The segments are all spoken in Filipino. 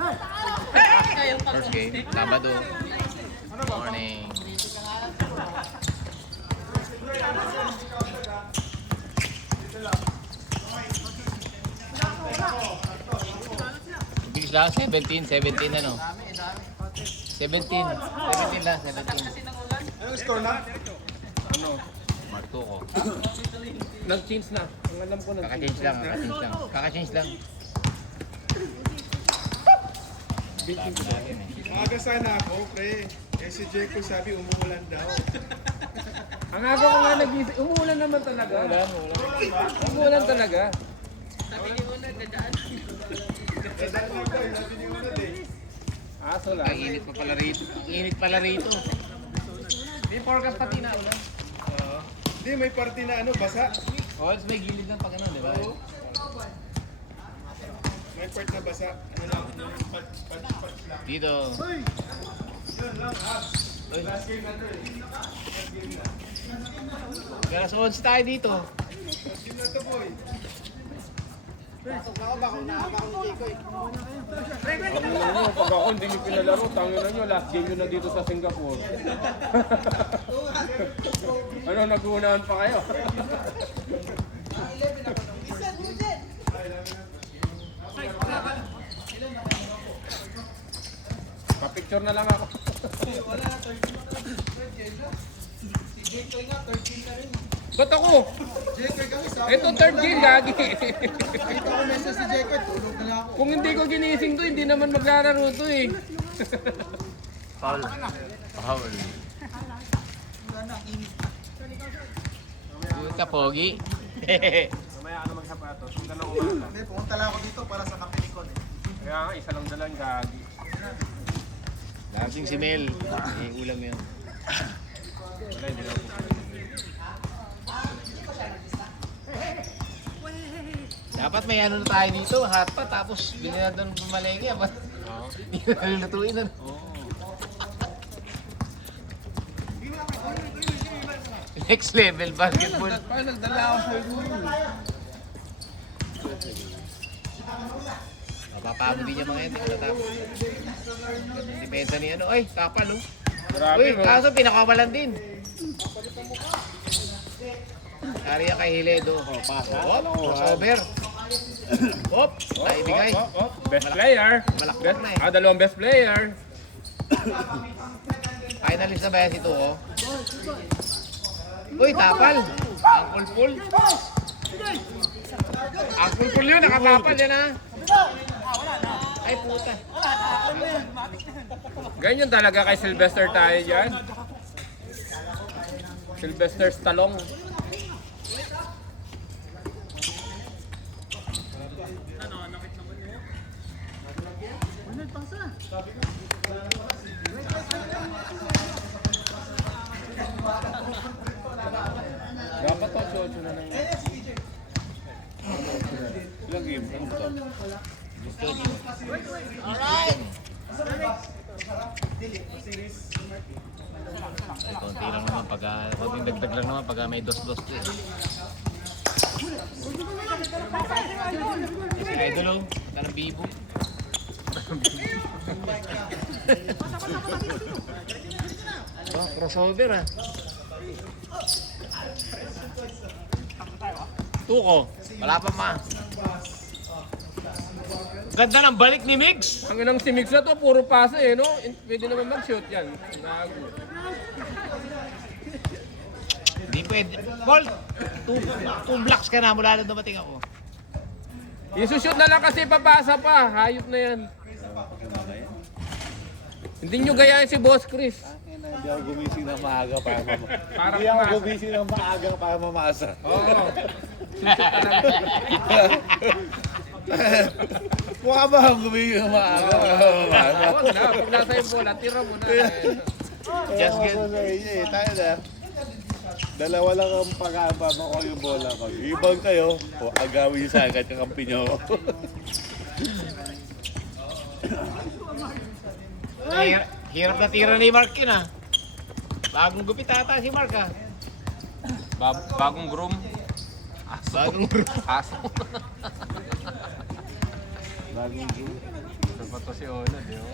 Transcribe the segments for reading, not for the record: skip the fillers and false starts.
First game, Sabado. Morning. Bilis lang, 17 ano? 17 lang, 17. Anong score na? Ano? Marto ko. Nag-change na. Ang alam ko nag-change. Kaka-change lang. Maaga sana ako, pre. Eh si Jeko sabi umuulan daw. Ang aga ko nga nag-isip. Umuulan naman talaga. Umuulan talaga. Eh dahil lang tayo, natin yung unad eh. Aso lang. Ang init pa pala rito. Init pala rito. May forecast pati na ulan. Hindi, may party na ano, basa. Oh, may gilid lang pag ano, di ba? Oo. May part na basa. Ano lang, patch lang. Dito. Yun lang, ha? Uy. Last game na to eh. Last game na. Galas 11 tayo dito. Last game na to, boy. Ano, pag ako hindi nyo pinalaro, tangin na nyo, last game nyo na dito sa Singapore. Ano, nag-uunahan pa kayo? Pa-picture na lang ako. Ba't ako? Ito third game, gagi. Kung hindi ko ginising to, hindi naman maglalaro to eh. Foul. Foul. Good ka, Pogi. Mamaya ano magsapatos, yung dalawang umaga. Hindi, pumunta lang ako dito para sa kapilikon eh. Kaya nga, isa lang dalang gagi. Lasing si Mel. Ulam yun. Wala, hindi lang po. Dapat may ano na tayo dito, hot pa, tapos binila doon pumalengke. Hindi na nalulutuin na. Next level basketball. Parang nagdala ako sa ito. Mapapagod din niya mga yan, tingnan tapos. Depensa ni ano, ay, kapal oh. Grabe, Uy, no? kaso pinakawalan din. Kariya kay Hiledo. Oh, paso. Hop, crossover. Hop, naibigay. Best player. Malakbet na eh. Dalawang best player. Finalist na ba yan si Tuo? Uy, tapal. Uncle Paul. Uncle Paul yun, nakatapal yan ha. Ay puta. Ganyan talaga kay Sylvester tayo dyan. Sylvester Stallone. Dapat to, 8 na lang. Ilang game? Ano ba to? Alright. Ay, konti lang naman pag konting dagdag lang naman pag may dos-dos to eh. Si Idol oh, tanang bibo. Oh, crossover ah. Tuko, wala pa ma. Ganda ng balik ni Migs. Ang inang si Mix na to, puro pasa eh, no? Pwede naman mag-shoot yan. Gago. Hindi pwede. Paul, two blocks ka na mula na dumating ako. Isushoot na lang kasi papasa pa. Hayop na yan. Hindi nyo gayahin si Boss Chris. Hindi ako gumising ng maaga para Para Hindi ako pumasa. gumising ng maaga para mamasa. Oo. Mukha ba akong gumising ng maaga para mamasa? Huwag na, pag nasa yung bola, tira mo na. Just Oo, get- ako sa inyo eh. Tayo na. Dalawa lang ang pag-aabama ko yung bola ko. Ibang kayo, o agawin niyo sa akin, kakampi niyo ako. Hirap na tira ni Mark yun ah. Bagong gupit ata si Mark ah. Bagong groom. Bagong Aso. Bagong group. Isa pa to si Ona, di ba?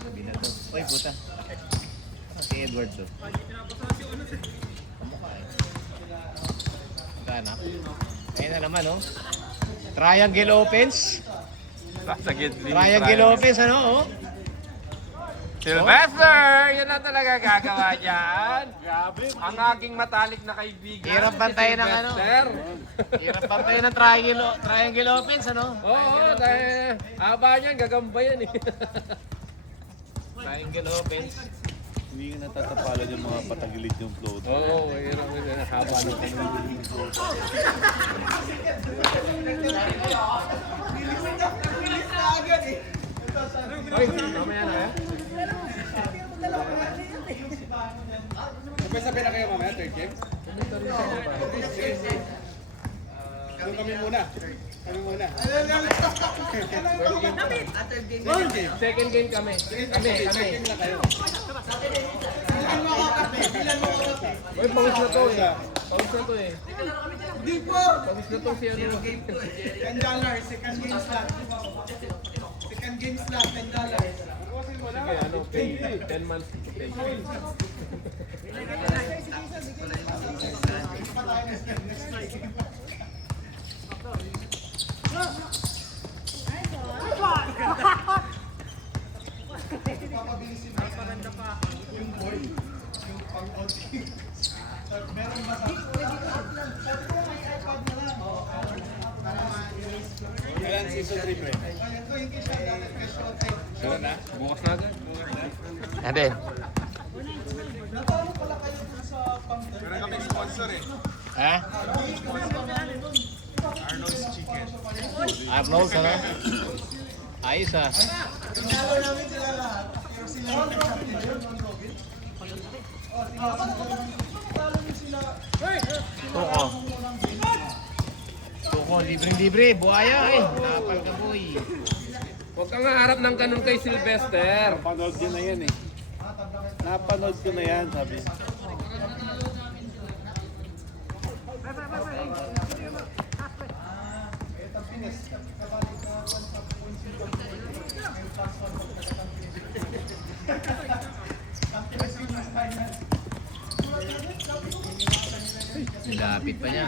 Sabi na to. Uy, puta. Si Edward to. Kamukha eh. Magkaanak. Ayun na naman, oh. Triangle opens. Sasagid. Triangle opens, ano, oh. Sylvester! Yan na talaga gagawa dyan. Grabe. Ang aking matalik na kaibigan. Hirap bantayan ng ano. Sylvester. Hirap bantayan ng triangle opens, ano. Oo, dahil haba niyan, gagamba yan eh. Triangle opens. Hindi ka natatapalan yung mga patagilid yung float. Oo, hirap yun. Haba ng Ay, mamaya na eh. Magpasabi na kayo mamaya, third game? Doon kami muna. Kami muna. Second game kami. Kami. Game na kayo. Uy, pawis na to eh. Pawis na to eh. Pawis na to si ano. $10, second game slot. Second game slot, $10. Sige, ano, pay. 10 months to pay. Kailan season 3, pre? Sure na? Bukas na agad. Ate. Meron kaming sponsor eh. Ha? Arnold's Chicken. Arnold, ano? Ayos, ah. Tuko. Tuko, libreng-libre. Buhaya, eh. Napal ka, boy. Huwag kang haharap ng ganun kay Sylvester. Napanood ko na yan eh. Napanood ko na yan, sabi. Lapit pa niya.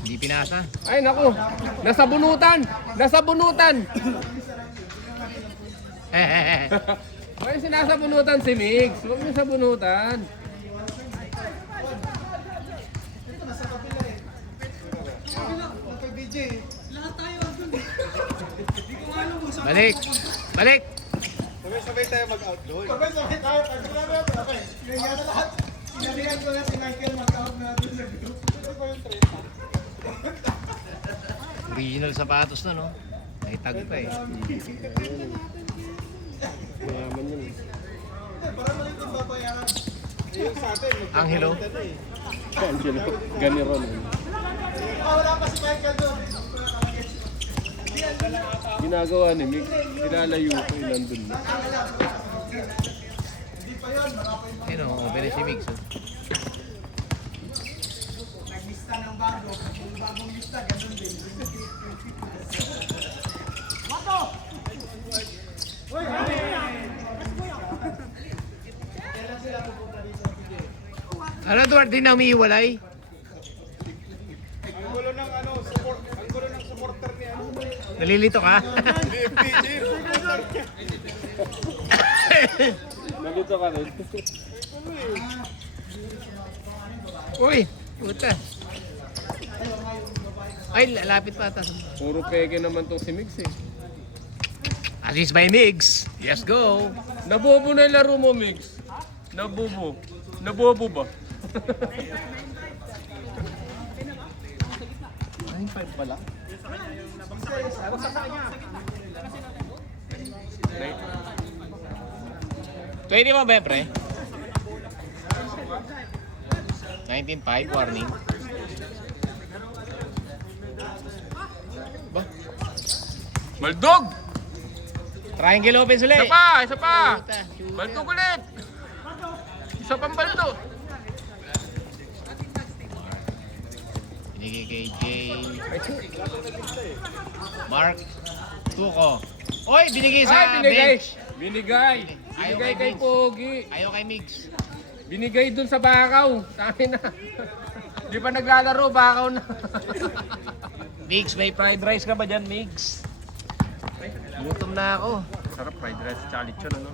Hindi pinasa. Ay, naku. Nasa bunutan. Nasa bunutan. Ay, sinasabunutan si Mix. Huwag niyo sa bunutan. Balik! Balik! Sabay-sabay tayo mag-out doon. Sabay-sabay tayo. Ganyan na lahat. Sinabihan ko na si Michael mag-out na doon sa group. Original sapatos na, no? May tag pa eh. Mayaman yun. Para mali itong babayaran. Yung sa atin, Angelo. Angelo. Ganiron. Wala pa si Michael doon. Ginagawa ni Mix. Pinalayo ko yung nandun na. Ayun o, open na si Mix. Oh. Naglista ng bago. Yung bagong lista, ganun din. Wato! Ano, Edward, din na umiiwalay? ang gulo ng ano, support, ang gulo ng supporter ni ano. Nalilito ka? Nalito ka rin. Uy, puta. Ay, lapit pa ata. Puro peke naman tong si Mix eh. Assist by Migs. Yes, go. Nabobo na yung laro mo, Mix. Nabobo. Nabobo ba? 9.5 pa lang. Pwede mo ba, pre? 19.5, warning. Ba? Baldog! Triangle opens ulit. Isa pa! Isa pa! Puta. Baldog ulit! Isa pang baldog! Binigay kay Jay. Mark. Tuko. Oy, binigay sa Ay, binigay! bench. Binigay! Ayaw Binigay kay kay Vince. Pogi. Ayaw kay Mix. Binigay dun sa bakaw. Sa akin na. Di pa naglalaro, bakaw na. Mix, may fried rice ka ba dyan, Mix? Gutom na ako. Sarap fried rice tsaka lechon, ano?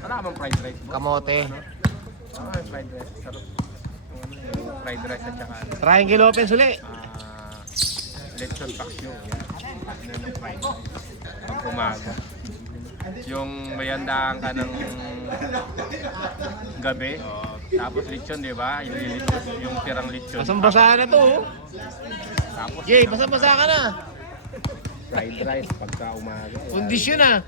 Wala ka bang fried rice? Kamote. Ah, fried rice. Sarap. Yung fried rice at tsaka Triangle open suli. lechon paksyo. Yan. Yan ang fried rice. Pag umaga. Yung mayandaan ka ng gabi. Tapos lechon, di ba? Yung tirang lechon. Basang-basa na to. Oh. Tapos Jay, basang-basa ka na. fried rice pagka umaga. Kondisyon na.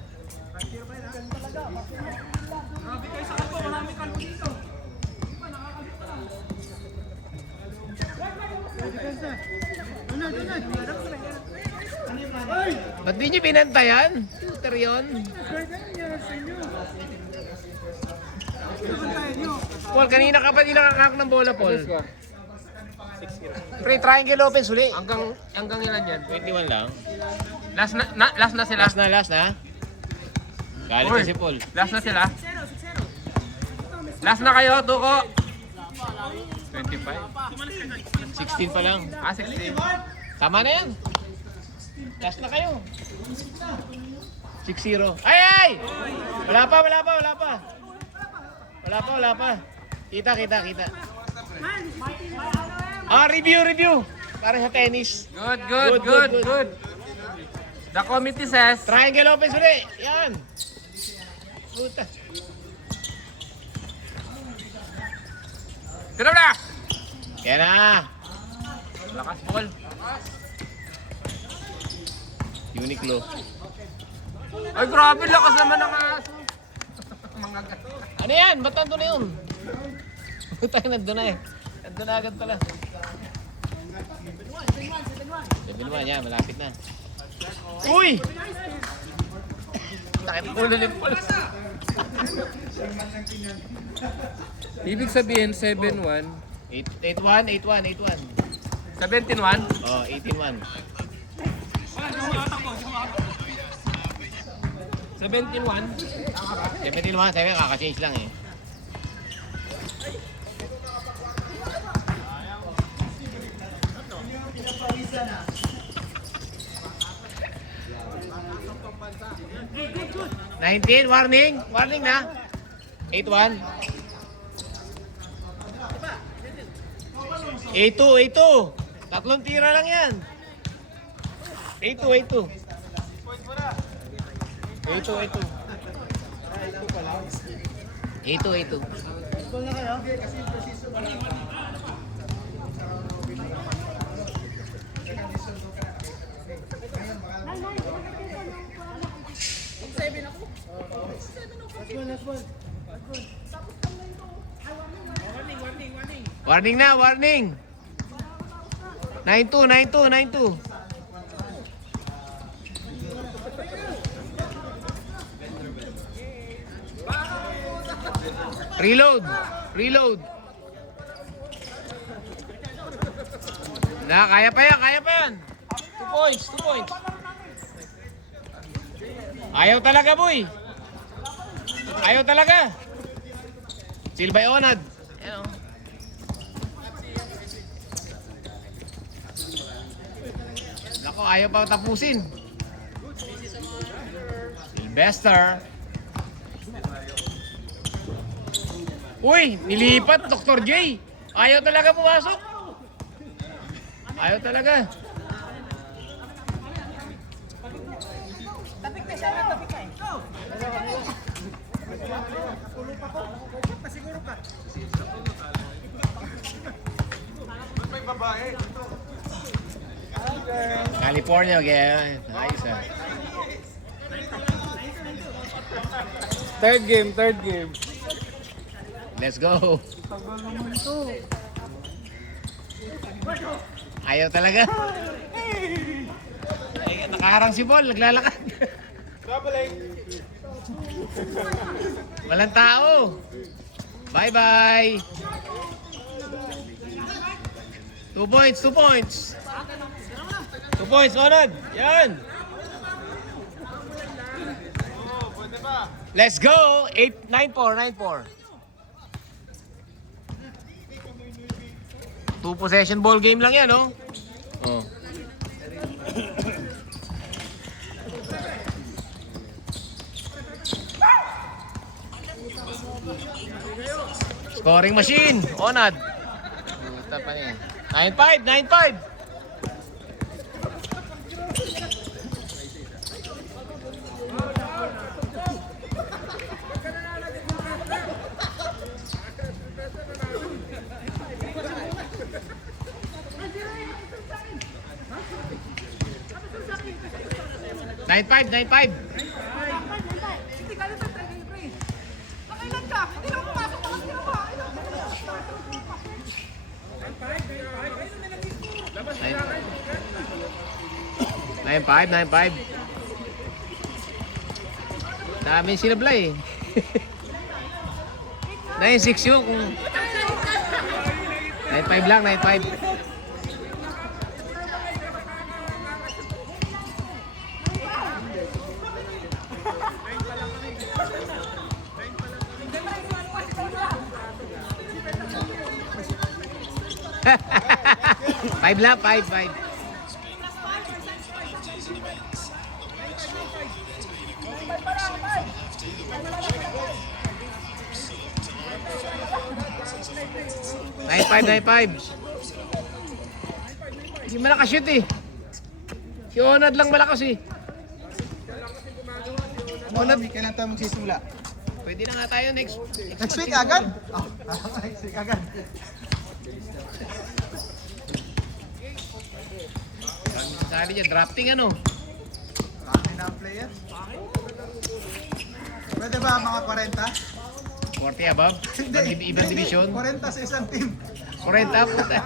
Ba't di nyo binantayan? Shooter yun. Paul, kanina ka pa di nakakak ng bola, Paul. Pre, triangle open suli. Hanggang ilan yan? 21 lang. Last na sila. Last na. Galit Uy, na si Paul. Last na sila. Last na kayo, Tuko. 25. 16 pa lang. 16. Tama na yan. Last na kayo. 6-0. Ay! Wala pa. Kita. Review. Para sa tennis. Good. The committee says, Triangle open suli. Yan. Puta. tira na! Yan na. Lakas ball. Uniqlo. Ay, grabe, lakas naman ng aso. Mga Ano yan? Ba't nandun na yun? Puta, nandun na eh. Nandun na agad pala. 7-1 yan, malapit na. Uy! Takit ulo ni Paul. Ibig sabihin, 7-1. 8-1. 17-1. Oh, 18-1. 17-1. 17-1, sabi kaka-change lang eh. Warning na. 8-1. 8-2. Tatlong tira lang yan. 8-2. 8-2. Warning na. 9-2. Reload. Na, kaya pa yan. 2 points. Ayaw talaga, boy. Silbay Onad. Yan o. Nako, ayaw pa tapusin. Sylvester. Uy, nilipat, Dr. J. Ayaw talaga pumasok. California, okay. Ayos ah. Third game. Let's go. Ayaw talaga. Ay, nakaharang si Paul, naglalakad. Walang tao. Bye-bye. 2 points, 2 points. 2 points, Onad. Yan. Let's go. 9-4, 9-4. 2 possession ball game lang yan, no? Oh. Scoring machine, Onad. Puta pa niya. 9-5, 9-5. Nine five, 9-5. Hindi ka naman tayo kayo, pre. Nakailan ka? Hindi na pumasok na lang ginawa. 9-5. Dami sinabla eh. 9-6 yun kung... 9-5 lang, 9-5. Five lang, 5. Nine five. Hindi malakas shoot eh. Si Onad lang malakas eh. Onad, kailan tayo magsisimula? Pwede na nga tayo next Next week agad? Next week agad. Sabi niya, drafting ano? Marami na ang players. Pwede ba mga 40? 40 above? Ibang division? 40 sa isang team. 40 puta.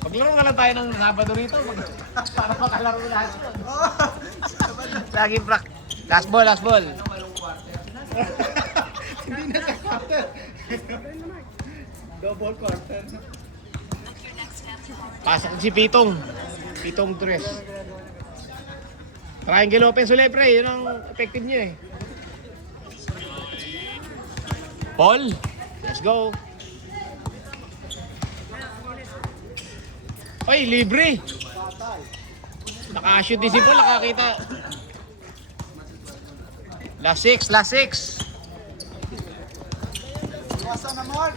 Maglaro ka lang tayo ng Sabado rito para makalaro lahat. Laging last ball. Hindi na sa quarter. Double quarter. Pasok si Pitong Tres. Triangle open sulit pre, yun ang effective niya eh. Paul, let's go. Oy, libre. Nakashoot din si Paul, nakakita. Last 6. Iwasan na Mark.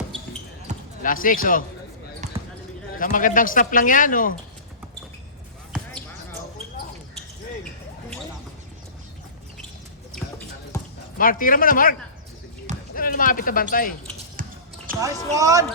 Last 6 oh. Sa magandang stop lang yan oh. Mark, tira mo na Mark. Huwag na lumapit na bantay. Nice one!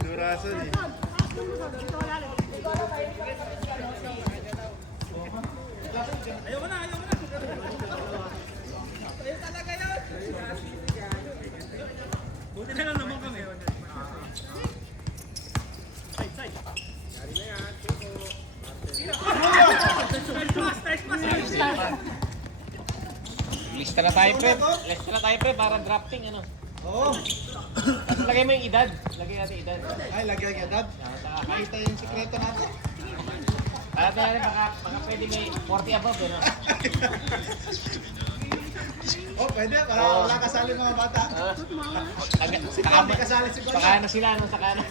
Inurasan eh. Lista na tayo pre para drafting ano. Oo. Tapos lagay mo yung edad. Lagay natin edad. Ay, lagyan ka dad. Nakita yung sikreto natin. Para tayo baka pwede may 40 above eh no? Oh, pwede. Para wala kasali mga bata. Saka kasali si Bola. Saka na sila no, saka na.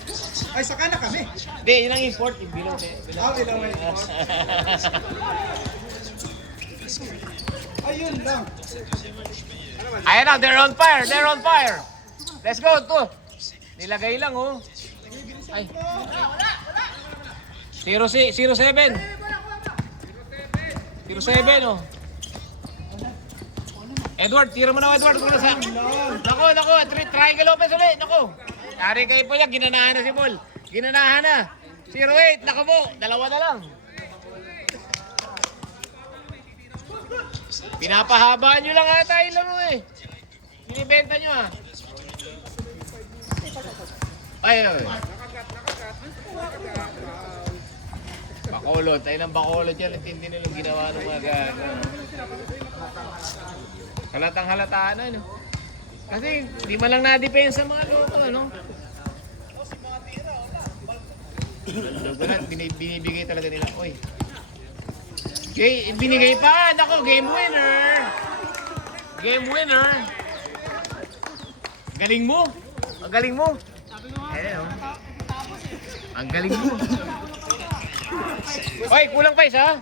Ay, saka na kami. Hindi, yun ang import, yung below. Below import. Ayun lang. Ayan na, they're on fire. Let's go, to. Nilagay lang, oh. Ay. 07. 07, oh. Edward, tira mo na, Edward. Nako, triangle open ulit. Nako. Yari kayo po yan, ginanahan na si Paul. Ginanahan na. 08, nako po. Dalawa na lang. Pinapahabaan nyo lang ata yung laro eh. Binibenta nyo ah. Ay. Bacolod. Tayo ng Bacolod yan. Ang tindi nilang ginawa ng mga gago. Halatang halataan na, no? Kasi di man lang na-depensa mga loko, ano? Ganun, binibigay talaga nila. Oy. Okay, binigay pa. Nako, game winner. Game winner. Galing mo. Ang galing mo. Ayan, oh. Ang galing mo. Oy, kulang pa isa.